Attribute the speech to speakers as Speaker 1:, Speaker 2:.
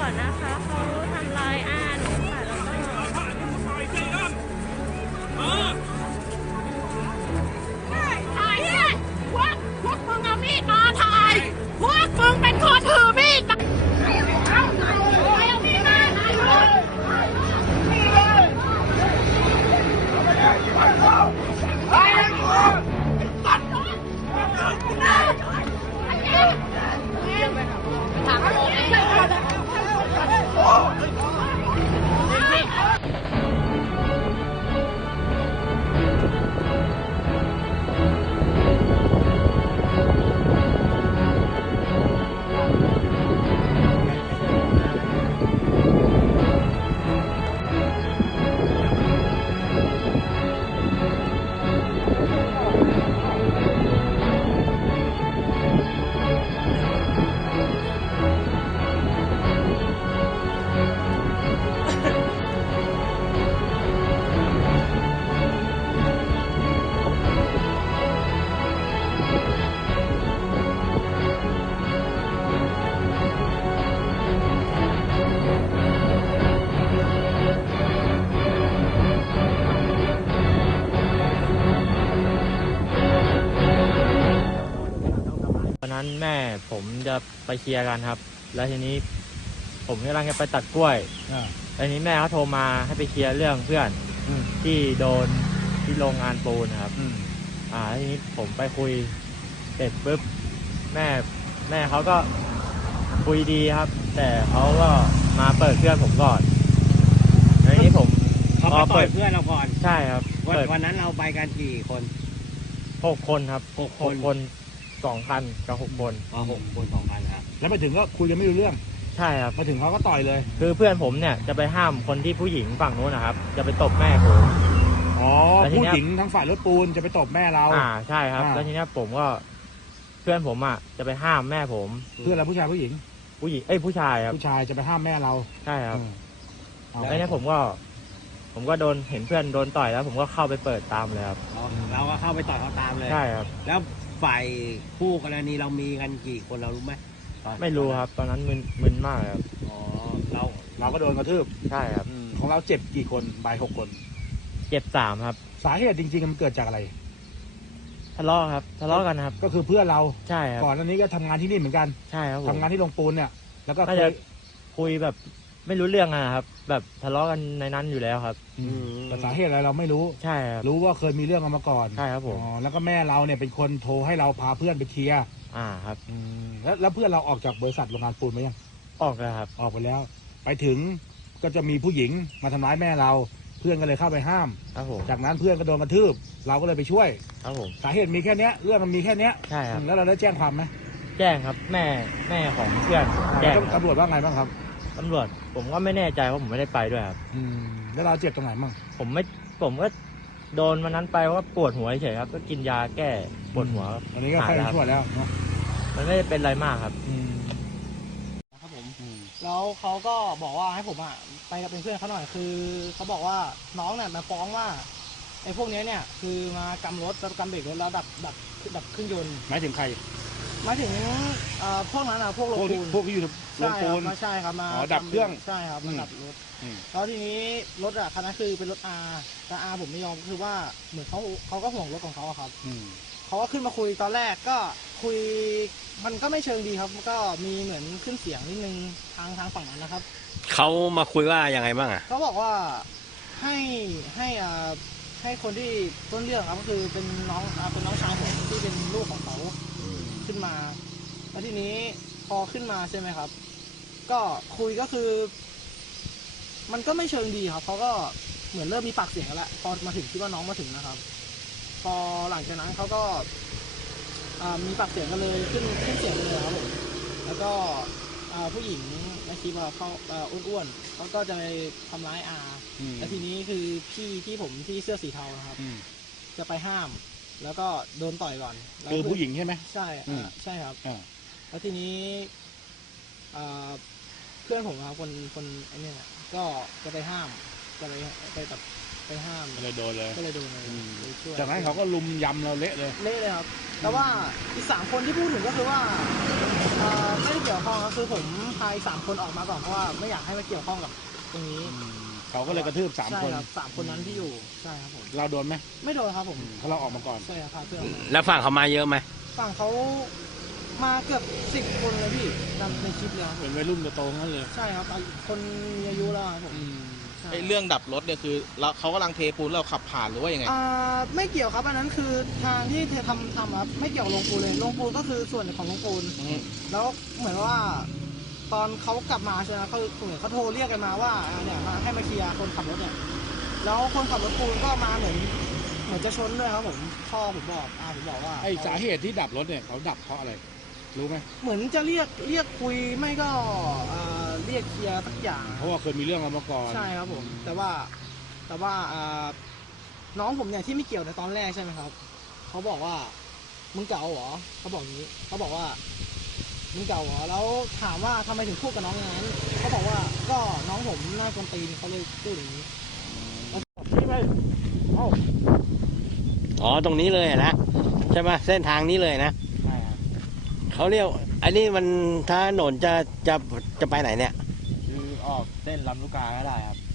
Speaker 1: จนะคะเขาทำร้ายอาหนูค่ะแล้วก็
Speaker 2: ถ่ายเนี่ยพวกมึงเอามีดมาถ่ายพวกมึงเป็นคนถือมีดเอามีดมาถ่ายเลย
Speaker 3: วันนั้นแม่ผมจะไปเคลียร์กันครับ แล้วทีนี้ผมกำลังจะไปตัดกล้วยแล้วทีนี้แม่เขาโทรมาให้ไปเคลียร์เรื่องเพื่อนที่โดนที่โรงงานปูนนะครับแล้วทีนี้ผมไปคุยเสร็จปุ๊บแม่เขาก็คุยดีครับ แต่เขาก็มาเปิดเพื่อนผมก่อนแล้วทีนี้ผม
Speaker 4: เขาไปต่อยเพื่อนเราก่อน
Speaker 3: ใช่ครับ
Speaker 4: วันนั้นเราไปกันกี่คน
Speaker 3: 6 คนครับ6 คน 2 คันกับ6 คน
Speaker 4: 6 คน 2 คันครับ
Speaker 5: แล้วไปถึงก็คุยกันไม่รู้เรื่อง
Speaker 3: ใช่ครับ
Speaker 5: มาถึงเขาก็ต่อยเลย
Speaker 3: คือเพื่อนผมเนี่ยจะไปห้ามคนที่ผู้หญิงฝั่งนู้นนะครับจะไปตบแม่ผม
Speaker 5: ผู้หญิงทั้งฝ่ายรถปูนจะไปตบแม่เรา
Speaker 3: ใช่ครับแล้วทีนี้ผมก็เพื่อนผมจะไปห้ามแม่ผม
Speaker 5: เพื่อนเราผู้ชายผู้หญิง
Speaker 3: ผู้ชายครับ
Speaker 5: ผู้ชายจะไปห้ามแม่เรา
Speaker 3: ใช่ครับแล้วนี้ผมก็โดนเห็นเพื่อนโดนต่อยแล้วผมก็เข้าไปเปิดตามเลยครับ
Speaker 4: เราก็เข้าไปต่อยเขาตามเลย
Speaker 3: ใช่ครับ
Speaker 4: แล้วฝ่ายคู่กรณีเรามีกันกี่คนเรารู้ไหม
Speaker 3: ไม่รู้ครับตอนนั้นมึนมากครับ
Speaker 5: เราก็โดนกระทืบ
Speaker 3: ใช่ครับ
Speaker 5: ของเราเจ็บกี่คนบาย6 คน
Speaker 3: เจ็บ3ครับ
Speaker 5: สาเหตุจริงๆมันเกิดจากอะไร
Speaker 3: ทะเลาะกันครับ
Speaker 5: ก็คือเพื่อนเรา
Speaker 3: ใช่ครับ
Speaker 5: ก่อนอันนี้ก็ทำงานที่นี่เหมือนกัน
Speaker 3: ใช่ครับ
Speaker 5: ทำงานที่โรงปูนเนี่ยแล้วก็
Speaker 3: คุยแบบไม่รู้เรื่องนะครับแบบทะเลาะกันในนั้นอยู่แล้วครับ
Speaker 5: แต่สาเหตุอะไรเราไม่รู้
Speaker 3: ใช่ครับ
Speaker 5: รู้ว่าเคยมีเรื่องกันมาก่อน
Speaker 3: ใช่ครับผม
Speaker 5: แล้วก็แม่เราเนี่ยเป็นคนโทรให้เราพาเพื่อนไปเคลียร์
Speaker 3: ครับ
Speaker 5: แล้วเพื่อนเราออกจากบริษัทโรงงานปูนไหมยัง
Speaker 3: ออกแล้วครับ
Speaker 5: ออกไปแล้วไปถึงก็จะมีผู้หญิงมาทำร้ายแม่เราเพื่อนก็เลยเข้าไปห้าม
Speaker 3: ครับผม
Speaker 5: จากนั้นเพื่อนก็โดนกระทืบเราก็เลยไปช่วย
Speaker 3: ครับผม
Speaker 5: สาเหตุมีแค่นี้เรื่องมันมีแค่นี้
Speaker 3: ใช่ครับ
Speaker 5: แล้วเราได้แจ้งความไหม
Speaker 3: แจ้งครับแม่ของเพื่อนแจ้ง
Speaker 5: ตำรวจว่าไงบ้างครับ
Speaker 3: ตำรวจผมก็ไม่แน่ใจเพราะผมไม่ได้ไปด้วยครับ
Speaker 5: แล้วเราเจ็บตรงไหนบ้าง
Speaker 3: ผมก็โดนวันนั้นไปว่าปวดหัวเฉยครับก็กินยาแก้ปวดหัว
Speaker 5: อันนี้ก็ค่อยช่วยแล้ว
Speaker 3: มันไม่ได้เป็นอะไรมากครับ
Speaker 6: ครับผมแล้วเขาก็บอกว่าให้ผมไปกับเป็นเพื่อนเขาหน่อยคือเขาบอกว่าน้องเนี่ยมาฟ้องว่าไอ้พวกนี้เนี่ยคือมากำรถกำเบรกรถแล้วดับเครื่องยนต์
Speaker 5: หมายถึงใคร
Speaker 6: หมายถึงพวกนั้นพวกโรงปูน
Speaker 5: พวกที่อยู่โรงปูน
Speaker 6: ใช่ครับมา
Speaker 5: ดับเครื่อง
Speaker 6: ใช่ครับมาดับรถแล้วทีนี้รถคันนั้นคือเป็นรถแต่ผมไม่ยอมคือว่าเหมือนเขาก็ห่วงรถของเขาครับเขาก็ขึ้นมาคุยตอนแรกก็คุยมันก็ไม่เชิงดีครับมันก็มีเหมือนขึ้นเสียงนิดนึงทางฝั่งนั้นนะครับ
Speaker 4: เขามาคุยว่ายังไงบ้าง
Speaker 6: เขาบอกว่าให้คนที่ต้นเรื่องครับก็คือเป็นน้องชายผมที่เป็นลูกของเขาขึ้นมาแล้วทีนี้พอขึ้นมาใช่ไหมครับก็คุยก็คือมันก็ไม่เชิงดีครับเขาก็เหมือนเริ่มมีปากเสียงแล้วพอมาถึงที่ว่าน้องมาถึงนะครับพอหลังจากนั้นเขาก็มีปากเสียงกันเลยขึ้นเสียงเลยครับผมแล้วก็ผู้หญิงในคลิปเขาอ้วนๆเขาก็จะไปทำร้ายแล้วทีนี้คือพี่ผมที่เสื้อสีเทานะครับจะไปห้ามแล้วก็โดนต่อยก่อน
Speaker 5: คือผู้หญิงใช่ไหม
Speaker 6: ใช่ใช่ครับแล้วทีนี้เพื่อนผมครับคนไอ้นี่ก็จะไปห้ามจะไปแบบไปห้าม
Speaker 5: ก็เลยโดนเลย
Speaker 6: ก็เลยโดนเลยเลยช่วย
Speaker 5: จากนั้นเขาก็ลุมยำเราเละเลย
Speaker 6: เละเลยครับแต่ว่าอีก3 คนที่พูดถึงก็คือว่าไม่ได้เกี่ยวข้องก็คือผมพาอีก3 คนออกมาก่อนเพราะว่าไม่อยากให้มาเกี่ยวข้องกับตรงนี้
Speaker 5: เขาก็เลยกระทืบ3
Speaker 6: ใช่
Speaker 5: คน
Speaker 6: ครับ3 คนนั้นที่อยู่ใช่ครับผม
Speaker 5: เราโดนไหม
Speaker 6: ไม่โดนครับผม
Speaker 5: เขาเราออกมาก่อน
Speaker 6: ใช่ครับพาเพื่อนออกมา
Speaker 4: แล้วฝั่งเขามาเยอะไหม
Speaker 6: ฝั่งเขามาเกือบ10 คนเลยพี่ในคลิปเลยครับ
Speaker 5: เป็นวัยรุ่นโตๆงั้นเลย
Speaker 6: ใช่ครับคนมีอายุแล้วครับผมใช่
Speaker 7: ไอ้เรื่องดับรถเนี่ยคือเราเขากำลังเทปูนเราขับผ่านหรือว่ายังไง
Speaker 6: ไม่เกี่ยวครับอันนั้นคือทางที่ทำครับไม่เกี่ยวกับโรงปูนเลยโรงปูนก็คือส่วนของโรงปูนแล้วเหมือนว่า ตอนเขากลับมาใช่ไหมเขาเหมือนเขาโทรเรียกกันมาว่าเนี่ยมาให้มาเคลียร์คนขับรถเนี่ยแล้วคนขับรถปูนก็มาเหมือนจะชนด้วยครับผมพ่อผมบอกผมบอกว่า
Speaker 5: ไอ้สาเหตุที่ดับรถเนี่ยเขาดับเพราะอะไร รู้ไหม
Speaker 6: เหมือนจะเรียกคุยไม่ก็เรียกเคลียร์สักอย่าง
Speaker 5: เพราะว่าเคยมีเรื่องกันมาก่อน
Speaker 6: ใช่ครับผมแต่ว่าน้องผมเนี่ยที่ไม่เกี่ยวในตอนแรกใช่ไหมครับเขาบอกว่ามึงเก่าเหรอเขาบอกงี้เขาบอกว่ามึงเก่าเหรอแล้วถามว่าทำไมถึงพูดกับน้องอย่างนั้นเขาบอกว่าก็น้องผมหน้ากวนตีนเขาเลยพูดอย่างนี้
Speaker 5: นี่ไปเอ้า
Speaker 4: อ๋อตรงนี้เลยนะใช่ไหมเส้นทางนี้เลยนะ
Speaker 3: ใช่ครับ
Speaker 4: เขาเรียกอันนี้มันถ้าถนนจะไปไหนเนี่ย
Speaker 3: คือออกเส้นลำลูกกาก็ได้ครับ